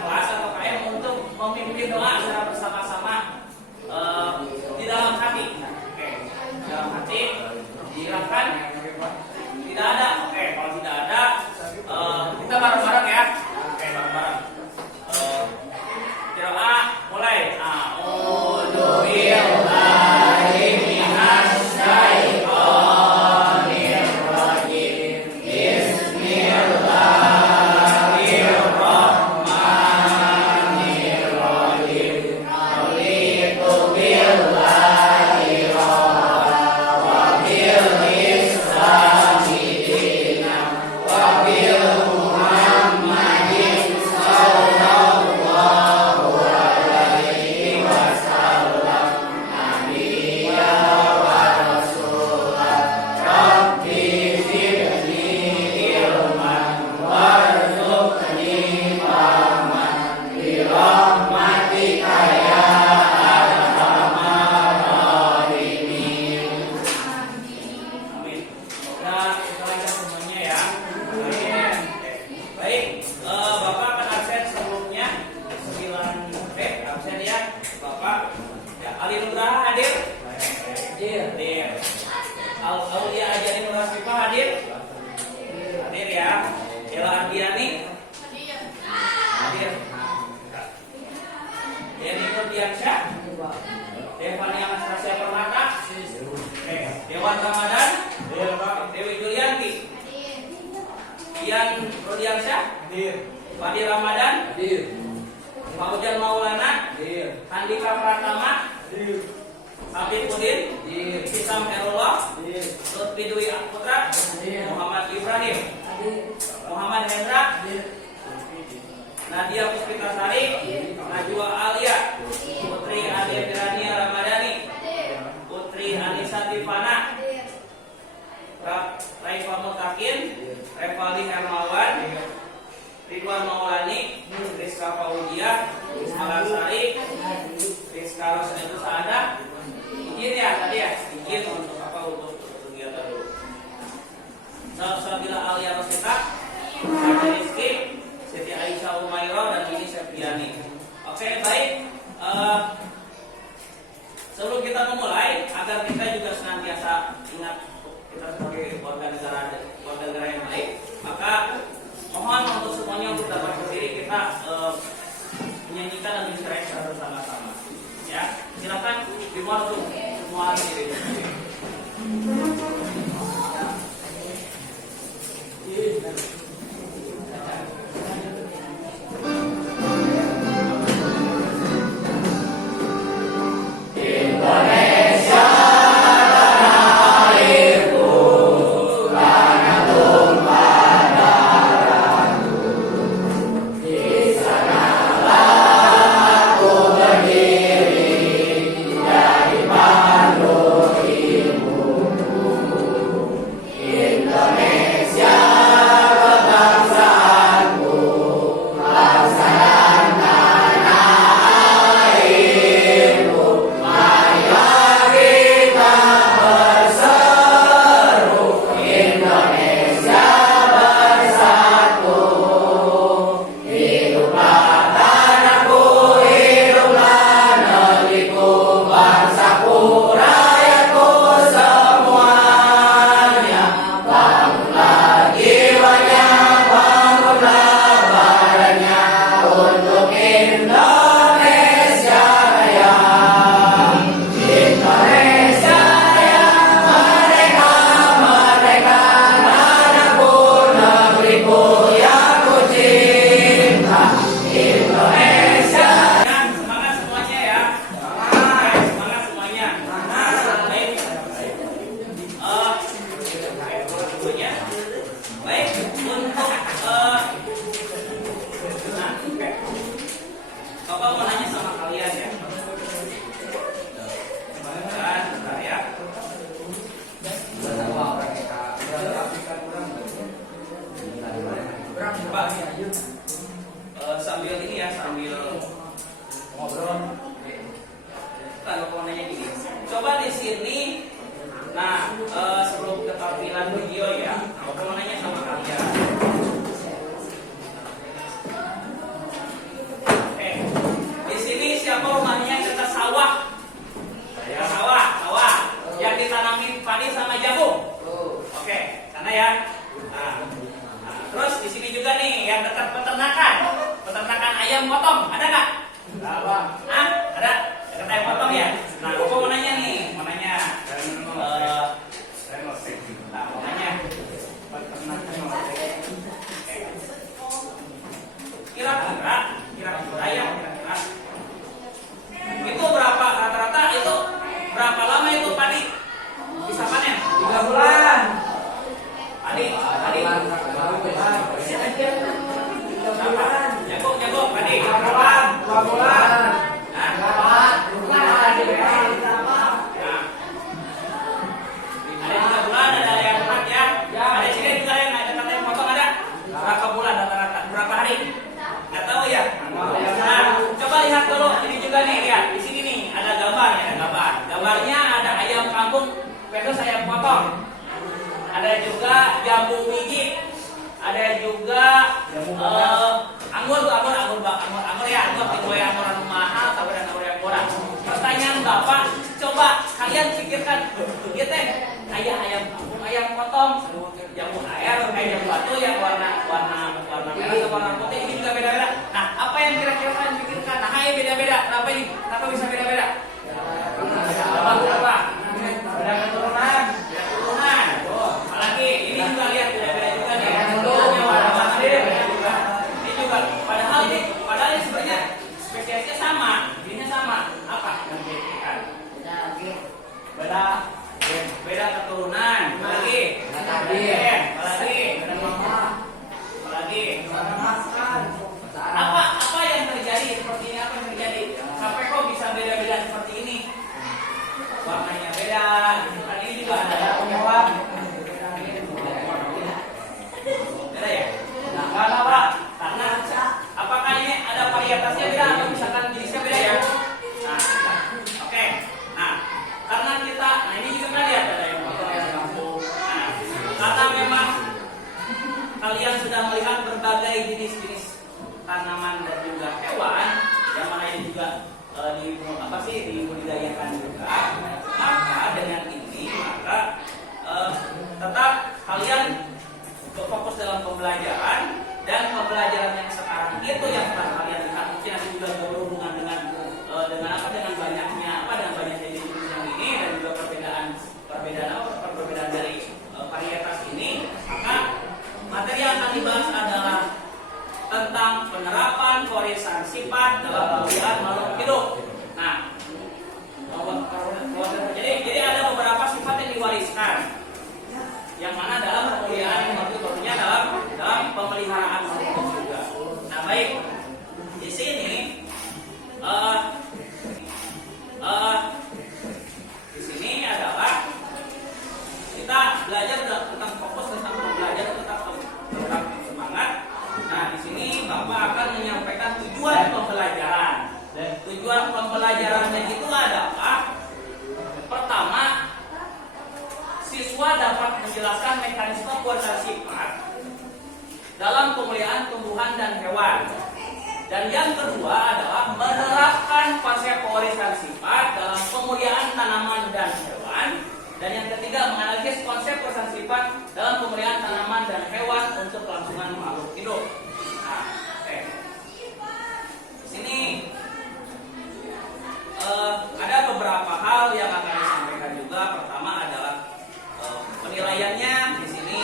kelas atau KM untuk memimpin doa secara bersama-sama di dalam hati. Oke, di dalam hati digerakkan. Tidak ada. Oke, kalau tidak ada kita bareng-bareng ya. Oke, bareng-bareng. Kira mulai. A'udzu billahi minasy syaithanir rajim. Bismillahirrahmanirrahim. Raditu billahi rabban wa bil islami dinan wa bil Muhammadin sallallahu alaihi wasallam nabiyya wa rasulan. Rabbi zidni ilman warzuqni fahman bi rahmatika ya arhamar rahimin. Amin. Semoga kita lancar semuanya ya. Amin. Baik, Bapak akan absen sebelumnya 9B absen ya. Bapak ya, Ali Nugraha hadir? Hadir. Aulia Ajani Nurasifah hadir? Hadir ya. Ella Ardiani? Hadir. Deni Nurdiansyah? Devani Anastasia Permata? Dewan Ramadan? Dewi Julianti? Ian Rudiansyah? Fadi Ramadan? Pak Ujan Maulana? Handika Pratama? Habib Udin? Hisam Herullah? Lutfi Dwi Putra? Muhammad Ibrahim? Muhammad Hendra? Nadia Puspitasari? Najwa Alia? Putri Ade Firania Ramadhani? Putri Anissa Tifana? Raifa Mutakin? Revali Hermawan? Ridwan Maulani? Rizka Faudia? Ismail Sari? Rizka Rosnetu Saada? Izin ya tadi ya? Izin untuk apa? Untuk kegiatan dulu. Sabila Alia Rosita? Siti Rizki? Siti Aisyah Umairah dan ini Septiani. Oke, baik. Sebelum kita memulai, agar kita juga senantiasa ingat kita sebagai warga negara yang baik, maka mohon untuk semuanya untuk dapat berdiri kita menyanyikan dan mengiringi secara bersama-sama. Ya, silakan dimulai untuk semua berdiri. Sambil ini ya, sambil ngobrol. Kalau mau nanya gini, coba di sini. Nah, sebelum ke tampilan video ya, aku mau nanya sama kalian. ayam potong, ada nggak? Ah, ada. Dekat ayam potong ya. Nah, Koko mau nanya nih, mau nanya. Nah, mau nanya. Kira-kira ya, kira-kira. Itu berapa rata-rata itu? Berapa lama itu padi bisa panen? 3 bulan. Padi. Jagung, padi. 2 bulan. Hah? Ada 3 bulan, ada yang 4 ya. Ada sini juga yang dekat yang potong ada. Berapa bulan rata-rata? Berapa hari? Nggak tahu ya. Nah, coba lihat dulu. Ini juga nih, lihat. Di sini nih ada gambar ya, ada gambar. Gambarnya ada ayam kampung versus ayam potong. Ada juga jambu biji. Ada juga anggur ya, anggur anu mahal sampai dan anggur yang murah. Pertanyaan Bapak, coba kalian pikirkan, ieu teh aya ayam kampung, ayam potong, jambu air, jambu batu yang warna merah atau warna putih, ini juga beda-beda. Nah, apa yang kira-kira kalian pikirkan? Nah, ini beda-beda. Kenapa ini? Kenapa bisa beda-beda? Kenapa? Beda keturunan. Apalagi ini juga lihat beda-beda juga nih. Ini juga. Padahal ini sebenarnya spesiesnya sama, jenisnya sama. Apa yang membedakan? Beda keturunan. Apalagi? Apa yang terjadi seperti ini? Apa yang terjadi sampai kok bisa beda-beda seperti ini? Warnanya beda. Kan ini juga ada penyebab. Beda ya? Nah, kenapa? Karena apakah ini ada varietasnya beda atau misalkan jenisnya beda ya? Nah, oke. Nah, karena kita, ini juga kan lihat ada yang potong ayam kampung. Nah, karena memang kalian sudah melihat berbagai jenis-jenis tanaman dan juga hewan yang mana ini juga dibudidayakan juga, maka dengan ini tetap kalian fokus dalam pembelajaran, dan pembelajaran yang sekarang itu yang telah kalian lihat mungkin nanti juga berhubungan dengan banyaknya jenis yang ini, dan juga perbedaan dari varietas ini. Maka materi yang akan dibahas adalah tentang penerapan kewarisan sifat dalam pemeliharaan makhluk hidup. Nah, jadi ada beberapa sifat yang diwariskan, yang mana dalam pemeliharaan makhluk hidupnya dalam pemeliharaan makhluk hidup juga. Nah, baik, di sini adalah kita belajar tentang fokus tentang pembelajaran, tetap semangat. Nah, di sini Bapak akan menyampaikan tujuan pembelajaran. Dan tujuan pembelajarannya itu adalah pertama, siswa dapat menjelaskan mekanisme kewarisan sifat dalam pemeliharaan tumbuhan dan hewan. Dan yang kedua adalah menerapkan konsep pewarisan sifat dalam pemeliharaan tanaman dan hewan. Dan yang ketiga, menganalisis konsep pewarisan sifat dalam pemeliharaan tanaman dan hewan untuk kelangsungan makhluk hidup. Nah, oke. Di sini ada beberapa hal yang akan disampaikan juga. Pertama adalah penilaiannya di sini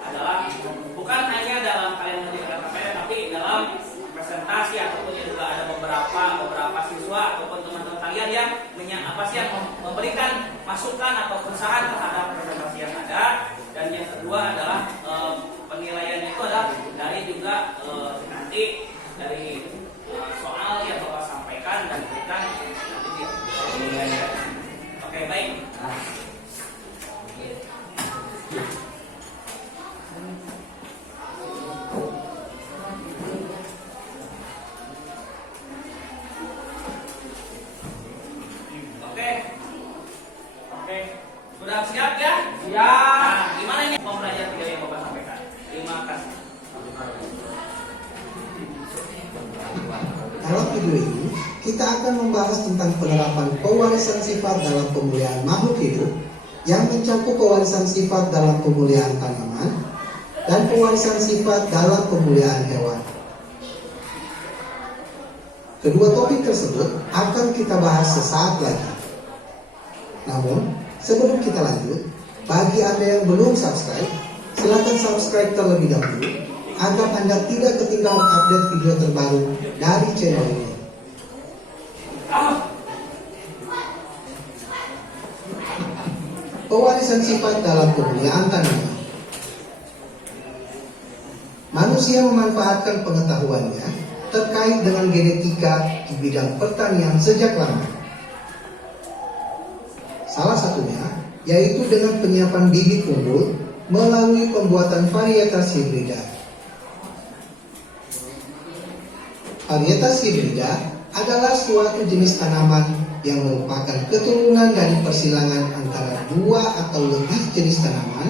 adalah bukan hanya dalam kalian mengerjakan KPM, tapi dalam presentasi ataupun juga ada beberapa siswa ataupun teman-teman kalian yang memberikan masukan ataupun saran terhadap presentasi yang ada. Dan yang kedua adalah penilaiannya itu adalah dari juga nanti dari soal yang Bapak sampaikan dan berikan nanti penilaiannya. Oke, baik. Oke. Sudah siap ya? Siap. Nah, gimana ini pembelajaran video yang Bapak sampaikan? Terima kasih. Dalam video ini, kita akan membahas tentang penerapan pewarisan sifat dalam pemeliharaan makhluk hidup yang mencakup pewarisan sifat dalam pemeliharaan tanaman dan pewarisan sifat dalam pemeliharaan hewan. Kedua topik tersebut akan kita bahas sesaat lagi. Namun, sebelum kita lanjut, bagi Anda yang belum subscribe, silakan subscribe terlebih dahulu agar Anda tidak ketinggalan update video terbaru dari channel ini. Pewarisan sifat dalam kemuliaan tanaman. Manusia memanfaatkan pengetahuannya terkait dengan genetika di bidang pertanian sejak lama. Salah satunya yaitu dengan penyiapan bibit unggul melalui pembuatan varietas hibrida. Varietas hibrida adalah suatu jenis tanaman yang merupakan keturunan dari persilangan antara dua atau lebih jenis tanaman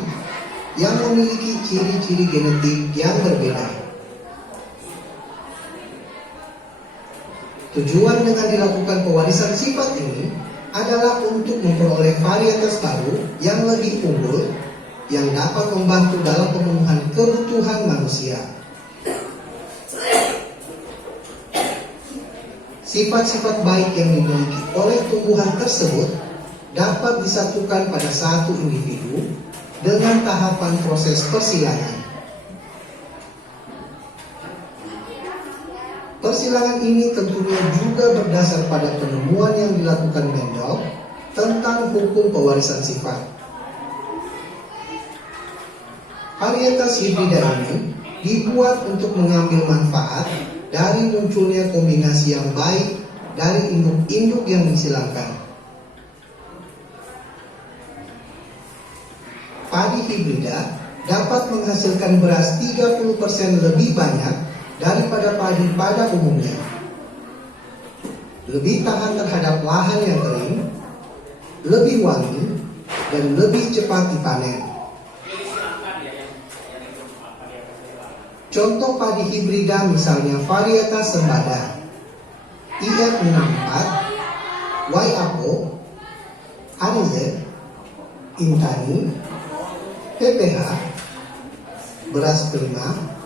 yang memiliki ciri-ciri genetik yang berbeda. Tujuan dengan dilakukan pewarisan sifat ini adalah untuk memperoleh varietas baru yang lebih unggul yang dapat membantu dalam pemenuhan kebutuhan manusia. Sifat-sifat baik yang dimiliki oleh tumbuhan tersebut dapat disatukan pada satu individu dengan tahapan proses persilangan. Persilangan ini tentunya juga berdasar pada penemuan yang dilakukan Mendel tentang hukum pewarisan sifat. Varietas hibrida ini dibuat untuk mengambil manfaat dari munculnya kombinasi yang baik dari induk-induk yang disilangkan. Padi hibrida dapat menghasilkan beras 30% lebih banyak daripada padi pada umumnya. Lebih tahan terhadap lahan yang kering, lebih wangi, dan lebih cepat dipanen. Contoh padi hibrida misalnya varietas sembada, IR64, YAPO, ANZ, Intani, PPH, beras prima,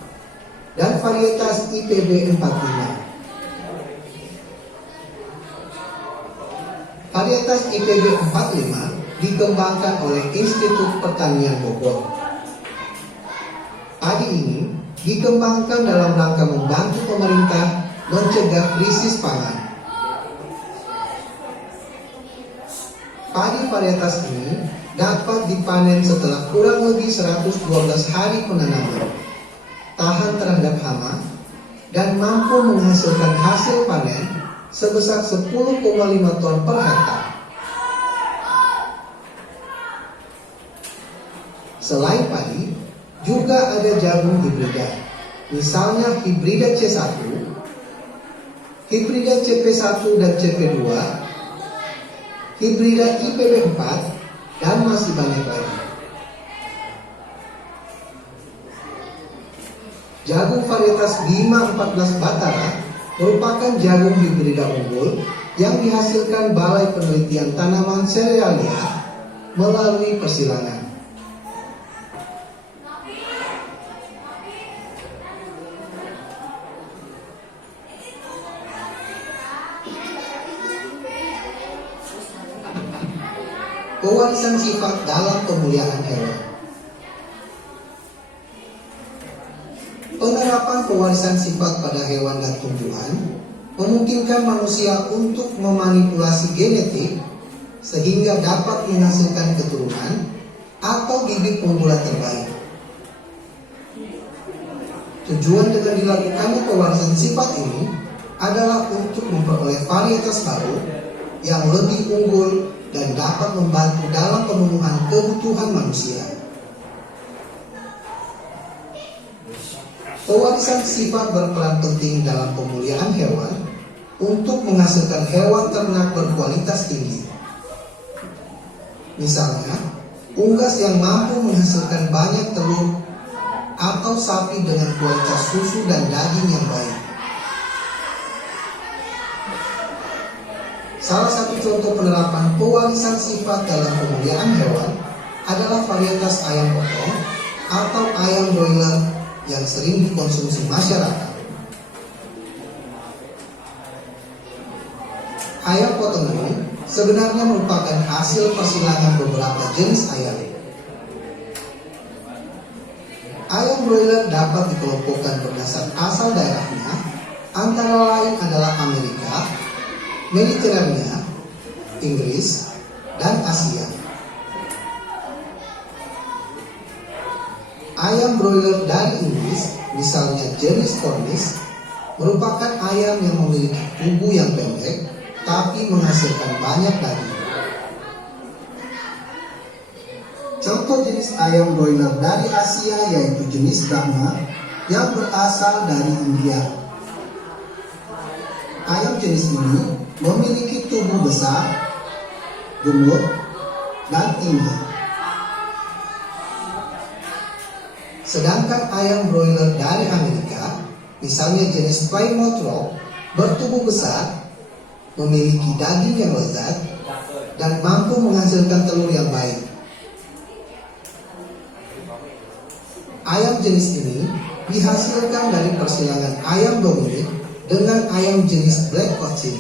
dan varietas IPB45. Varietas IPB45 dikembangkan oleh Institut Pertanian Bogor. Padi ini dikembangkan dalam rangka membantu pemerintah mencegah krisis pangan. Padi varietas ini dapat dipanen setelah kurang lebih 112 hari penanaman, tahan terhadap hama, dan mampu menghasilkan hasil panen sebesar 10,5 ton per hektar. Selain padi, juga ada jagung hibrida, misalnya hibrida C1, hibrida CP1 dan CP2, hibrida IPB4, dan masih banyak lagi. Jagung varietas Bima 14 Batara merupakan jagung hibrida unggul yang dihasilkan Balai Penelitian Tanaman Serealia melalui persilangan. Pewarisan sifat dalam pemuliaan hewan. Penerapan pewarisan sifat pada hewan dan tumbuhan memungkinkan manusia untuk memanipulasi genetik sehingga dapat menghasilkan keturunan atau bibit unggulan terbaik. Tujuan dengan dilakukannya pewarisan sifat ini adalah untuk memperoleh varietas baru yang lebih unggul dan dapat membantu dalam pemenuhan kebutuhan manusia. Pewarisan sifat berperan penting dalam pemuliaan hewan untuk menghasilkan hewan ternak berkualitas tinggi. Misalnya, unggas yang mampu menghasilkan banyak telur atau sapi dengan kualitas susu dan daging yang baik. Salah satu contoh penerapan pewarisan sifat dalam pemuliaan hewan adalah varietas ayam potong atau ayam broiler yang sering dikonsumsi masyarakat. Ayam potong ini sebenarnya merupakan hasil persilangan beberapa jenis ayam. Ayam broiler dapat dikelompokkan berdasar asal daerahnya, antara lain adalah Amerika, Mediterania, Inggris, dan Asia. Ayam broiler dari Inggris, misalnya jenis Cornish, merupakan ayam yang memiliki tubuh yang pendek, tapi menghasilkan banyak daging. Contoh jenis ayam broiler dari Asia yaitu jenis Brahma yang berasal dari India. Ayam jenis ini memiliki tubuh besar, gemuk, dan tinggi. Sedangkan ayam broiler dari Amerika, misalnya jenis Plymouth Rock, bertubuh besar, memiliki daging yang lezat, dan mampu menghasilkan telur yang baik. Ayam jenis ini dihasilkan dari persilangan ayam Dominic dengan ayam jenis Black Cochin.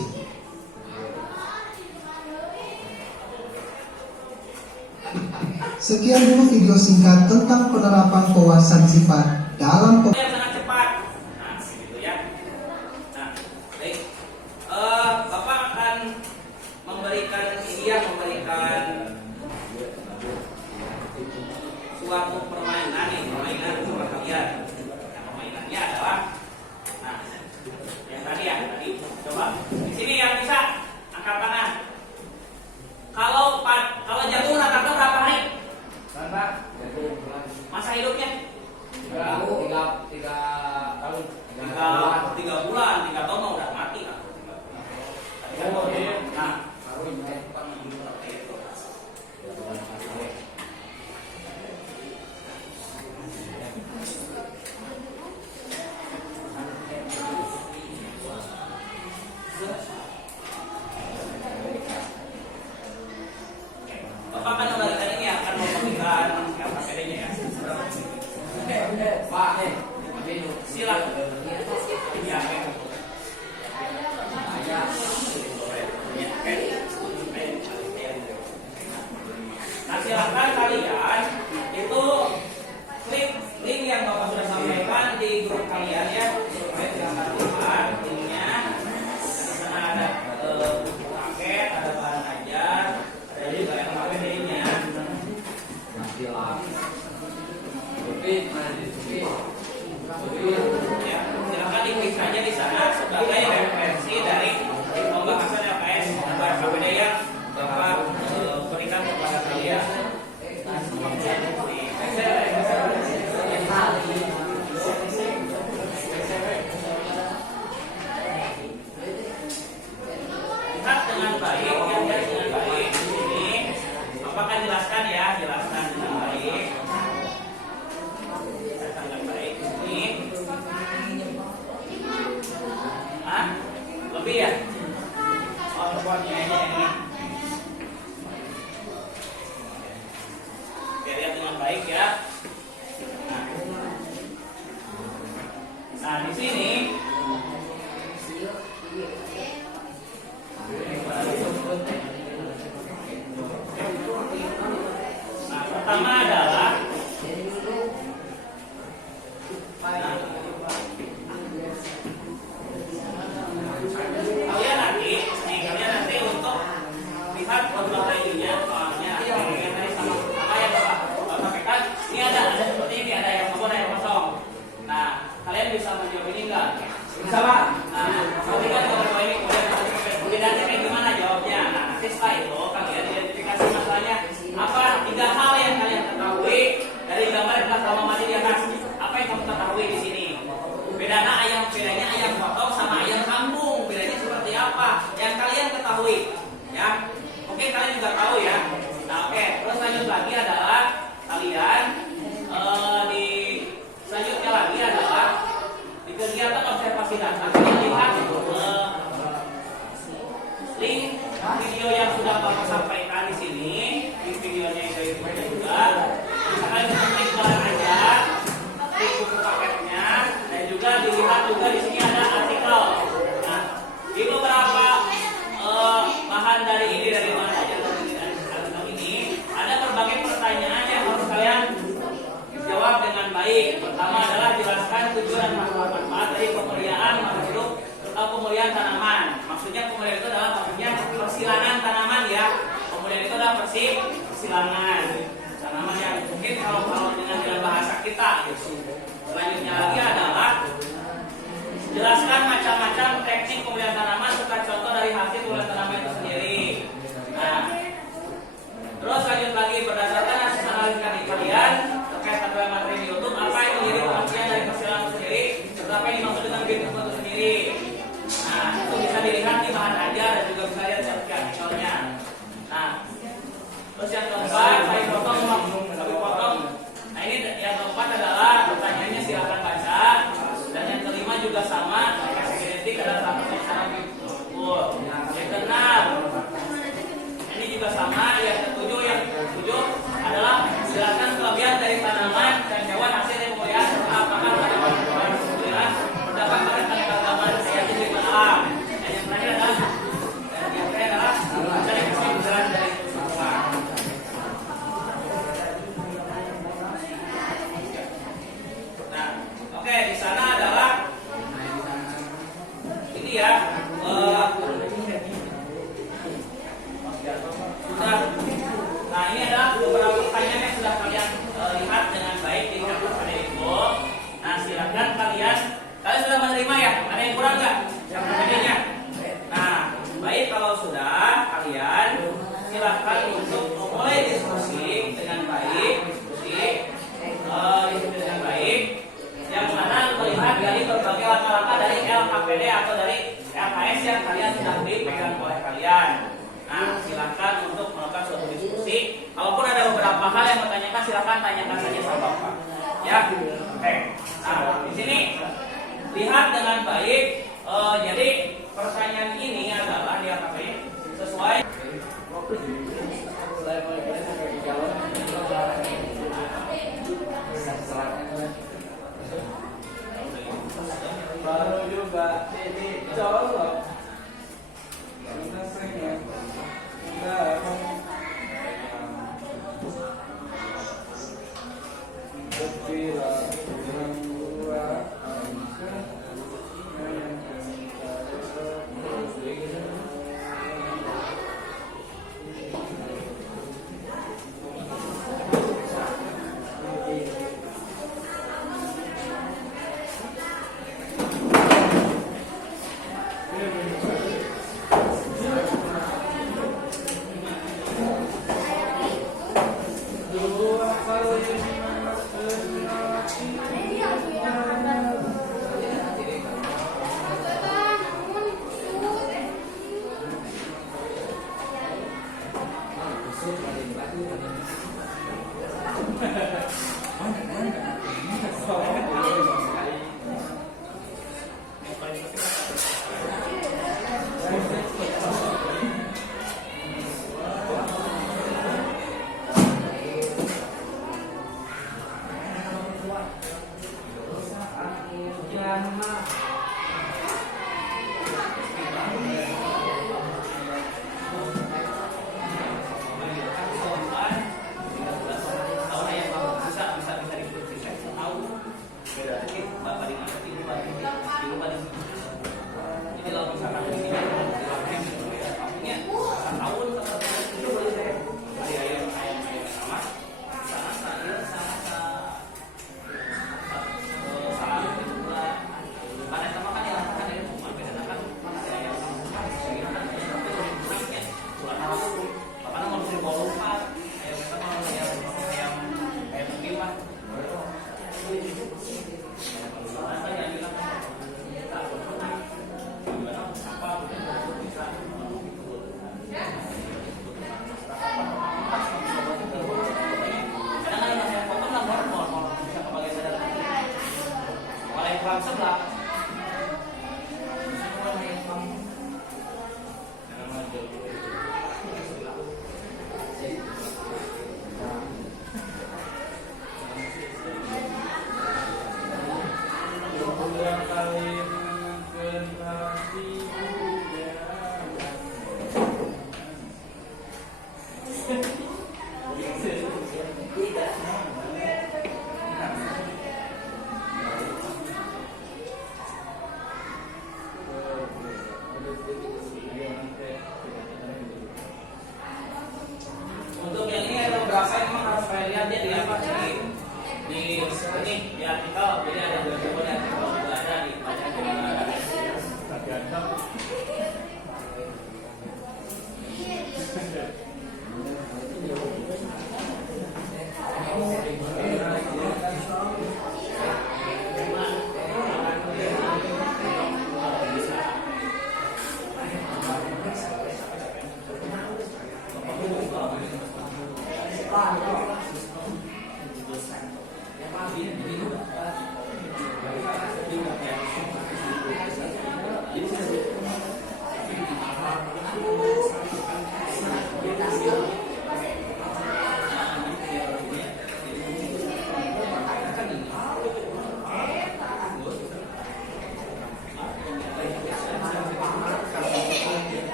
Sekian dulu video singkat tentang penerapan pewawasan sifat dalam Yang sangat cepat. Nah, gitu ya. Nah, baik. Bapak akan memberikan suatu permainan buat kalian. Nah, permainannya adalah, nah, yang tadi ya, coba di sini yang bisa angkat tangan. Kalau jatuh rata-rata berapa hari? Masa hidupnya? 3 tahun. 3 bulan, 3 tahun mau udah mati lah. Nah, Bapak akan kembalikan ini akan memberikan KPD-nya ya. Silakan. Ya, nah, silakan kalian itu klik link yang Bapak sudah sampaikan di grup kalian ya. Silakan lihat linknya. Di sana ada paket, ada bahan ajar, ada juga yang KPD-nya. Ya, silakan diklik saja di sana sebagai referensi dari pembahasan LKS dan KPD yang Bapak berikan kepada kalian. Lihat dengan baik, yang lihat dengan baik di sini. Bapak akan jelaskan ya, jelaskan dengan baik. Dengan baik di sini. Lebih ya? Oh, pokoknya ini. Oke, lihat dengan baik ya. Nah, di sini pertama adalah kalian nanti untuk lihat beberapa ininya, soalnya yang tadi sama yang Bapak sampaikan. Ini ada seperti ini, ada yang kosong, ada yang kosong. Nah, kalian bisa menjawab ini enggak? Bisa, Pak. Nah, nanti kan kalau ini kemudian nanti kayak gimana jawabnya? Nah, nanti setelah itu kalian identifikasi masalahnya apa 3 hal yang kalian ketahui dari gambar yang telah kamu amati di atas. Apa yang kamu ketahui di sini? Bedanya ayam potong sama ayam kampung. Bedanya seperti apa? Yang kalian ketahui, ya. Oke, kalian juga tahu ya. Nah, oke. Terus lanjut lagi adalah kalian selanjutnya lagi adalah di kegiatan observasi data. Kalian lihat link video yang sudah Bapak sampaikan di sini. Di videonya itu juga. Bisa kalian klik bahan aja, klik buku paketnya, dan juga dilihat juga di sini ada artikel. Nah, di beberapa pertama adalah jelaskan tujuan dan manfaat dari pemeliharaan makhluk hidup atau pemeliharaan tanaman. Maksudnya pemeliharaan itu adalah maksudnya persilangan tanaman ya. Pemeliharaan itu adalah persilangan tanaman yang mungkin kalau dengan bahasa kita gitu. Selanjutnya lagi adalah jelaskan macam-macam teknik pemeliharaan tanaman serta contoh dari hasil pemeliharaan tanaman itu sendiri. Nah, terus lanjut lagi berdasarkan hasil analisis dari kalian terkait aturan materi di YouTube, apa yang menjadi pengertian dari persilangan itu sendiri, serta apa yang dimaksud dengan bit itu sendiri. Nah, itu bisa dilihat di bahan ajar dan juga bisa lihat sertifikat artikelnya. Nah, terus yang keempat saya potong. Nah ini yang keempat adalah pertanyaannya silakan baca. Dan yang kelima juga sama, kasih identik adalah sama secara betul. Yang keenam, ini juga sama. Yang ketujuh adalah jelaskan kelebihan dari tanaman dan hewan hasil dari pemeliharaan serta apakah tanaman pemeliharaan terdapat pada keanekaragaman hayati di alam. Dan yang terakhir adalah mencari kesimpulan dari itu semua. Nah, oke, di sana adalah ini ya. Nah, ini adalah beberapa pertanyaan yang sudah kalian lihat dengan baik di kartu pada info. Nah, silakan kalian sudah menerima ya? Ada yang kurang nggak? Yang berbedanya? Nah, baik kalau sudah kalian silakan untuk mulai diskusi dengan baik, dengan baik. Yang mana melihat dari berbagai langkah-langkah dari LKPD atau dari LKS yang kalian sudah dipegang oleh kalian. Nah, silakan untuk melakukan suatu diskusi. Kalaupun ada beberapa hal yang bertanyakan, silakan tanyakan saja sama Bapak. Ya, oke. Nah, di sini lihat dengan baik. Jadi pertanyaan ini adalah dia sesuai. Baru juga ini colok.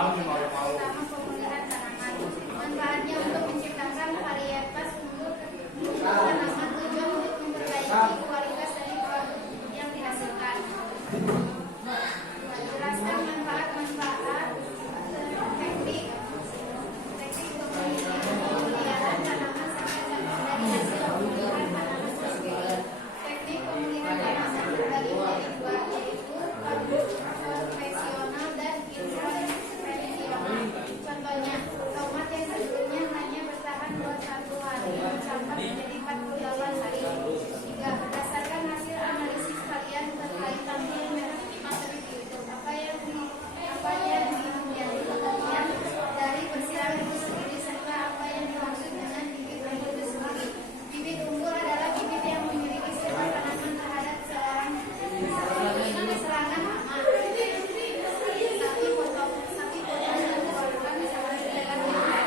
Pertama, pemulihan tanaman. Manfaatnya untuk menciptakan varietas unggul tanaman, tujuan untuk memperbaiki kualitas dari produk yang dihasilkan. Jelaskan manfaat-manfaat teknik pemeliharaan tanaman sampai dari hasil pemulihan tanaman tersebut. Teknik pemulihan tanaman terbagi menjadi dua, yaitu konvensional dan intervensional. Contohnya, tomat yang sebelumnya hanya bertahan 21 hari bertambah menjadi 48 hari. 3. Berdasarkan hasil analisis kalian terkait tampil merek materi YouTube, apa yang menjadi pengertian dari persiapan itu sendiri serta apa yang dimaksud dengan bibit unggul itu sendiri. Bibit unggul adalah bibit yang memiliki sifat tanaman terhadap serangan hama. Sapi potong yang dilakukan misalnya dengan bermakan sama bisa mendapatkan hasil bibit yang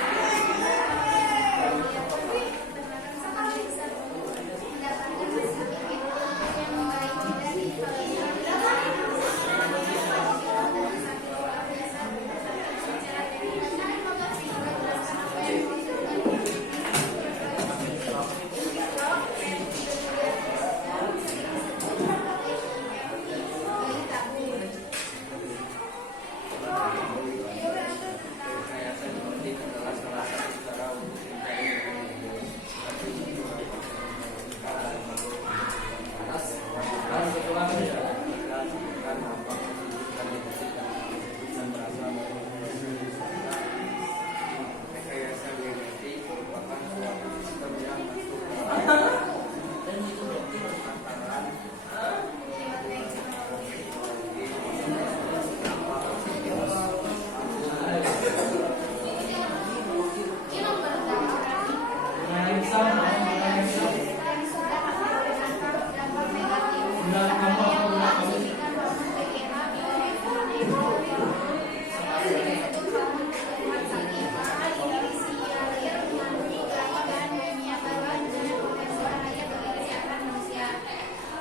membaiki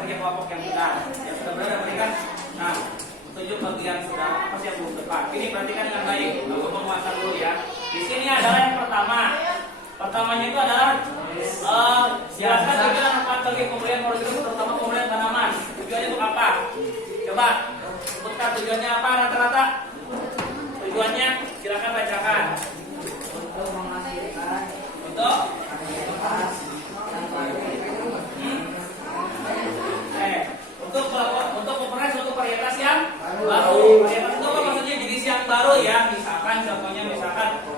dari kelompok yang sudah berada berikan. Nah, tujuh bagian sudah apa sih yang belum tepat. Ini perhatikan dengan baik. Aku penguatan dulu ya. Di sini adalah yang pertama. Pertamanya itu adalah jelaskan tujuan dan manfaat bagi pemberian produk itu, terutama pemberian tanaman. Tujuannya untuk apa? Coba sebutkan tujuannya apa rata-rata? Tujuannya silakan bacakan. Untuk menghasilkan Untuk untuk memperoleh suatu varietas yang baru. Varietas itu apa maksudnya? Jenis yang baru ya. Misalkan contohnya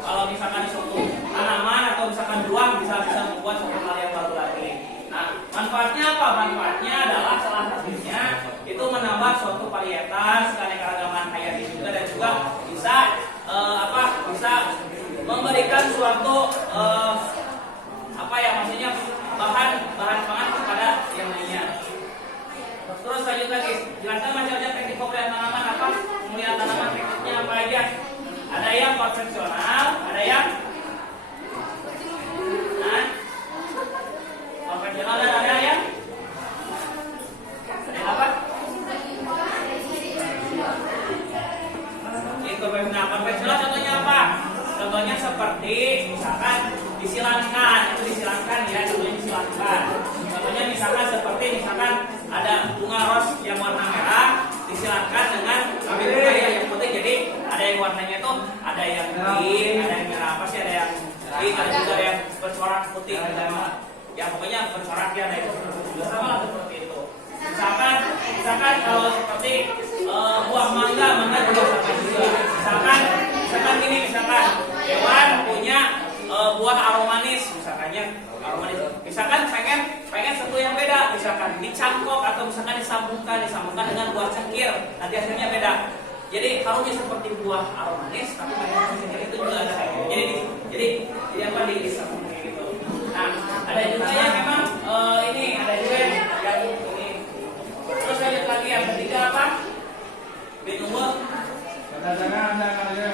kalau misalkan suatu tanaman atau misalkan beruang bisa membuat suatu hal yang baru lagi. Nah, manfaatnya apa? Manfaatnya adalah salah satunya itu menambah suatu varietas keanekaragaman hayati juga, dan juga bisa bisa memberikan suatu maksudnya bahan pangan kepada yang lainnya. Terus lanjut lagi, jelaskan macamnya teknik pemeliharaan tanaman apa? Pemeliharaan tanaman tekniknya apa aja? Ada yang konvensional, ada yang konvensional, dan ada yang apa? Konvensional contohnya apa? Contohnya seperti misalkan disilangkan, itu disilangkan ya, contohnya disilangkan. Contohnya misalkan ada bunga ros yang warna merah disilangkan dengan ambil bunga yang putih, jadi ada yang warnanya itu ada yang green, ada yang merah, apa sih, ada yang green, ada juga yang bercorak putih, ya pokoknya bercorak ya, ada itu juga sama lah seperti itu. Misalkan kalau seperti buah mangga juga sama juga. Misalkan gini, misalkan hewan punya buah aromanis, misalkan pengen satu yang beda, misalkan dicangkok atau misalkan disambungkan dengan buah cengkir, nanti hasilnya beda. Jadi harumnya seperti buah aromanis, tapi pada sendiri itu juga ada kayak gitu. Jadi apa di kayak gitu. Nah, ada juga yang memang ini ada juga yang ini. Terus lanjut lagi yang ketiga apa? Bit umur. Kadang-kadang ada kalian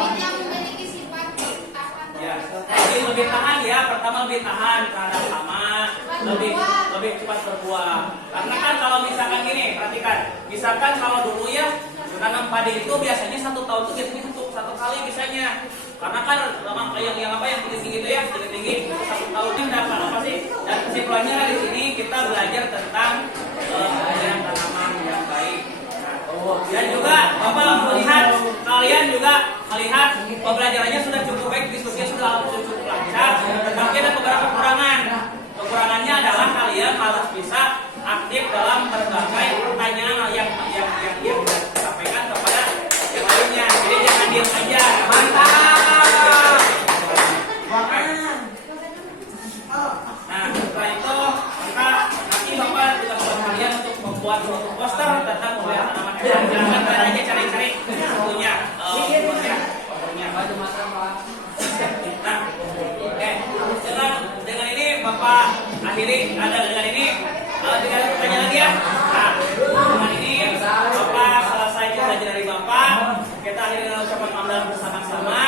Bit yang memiliki sifat tahan. Ya, jadi lebih tahan ya. Pertama lebih tahan terhadap hama, lebih cepat berbuah. Karena kan kalau misalkan gini, perhatikan. Misalkan kalau dulu ya nanam padi itu biasanya 1 tahun itu biasanya satu kali bisanya. Karena kan yang apa yang tinggi itu ya tinggi 1 tahun ini dapat apa sih? Dan kesimpulannya di sini kita belajar tentang pembelian tanaman yang baik. Dan juga Bapak melihat kalian juga melihat pembelajarannya sudah cukup baik, diskusinya sudah cukup lancar, tetapi ada beberapa kekurangan. Kekurangannya adalah kalian harus bisa aktif dalam berbagai pertanyaan yang disampaikan kepada yang lainnya. Jadi jangan diam aja. Mantap. Nah, setelah itu maka nanti Bapak juga membuat kalian untuk membuat suatu poster tentang pembelian tanaman. Jangan aja cari-cari bukunya. Nah, oke. Dengan ini Bapak akhiri dengan ini dengan pertanyaan lagi ya. Nah, dengan ini Bapak selesai belajar dari Bapak. Kita akhiri dengan ucapan hamdalah bersama-sama.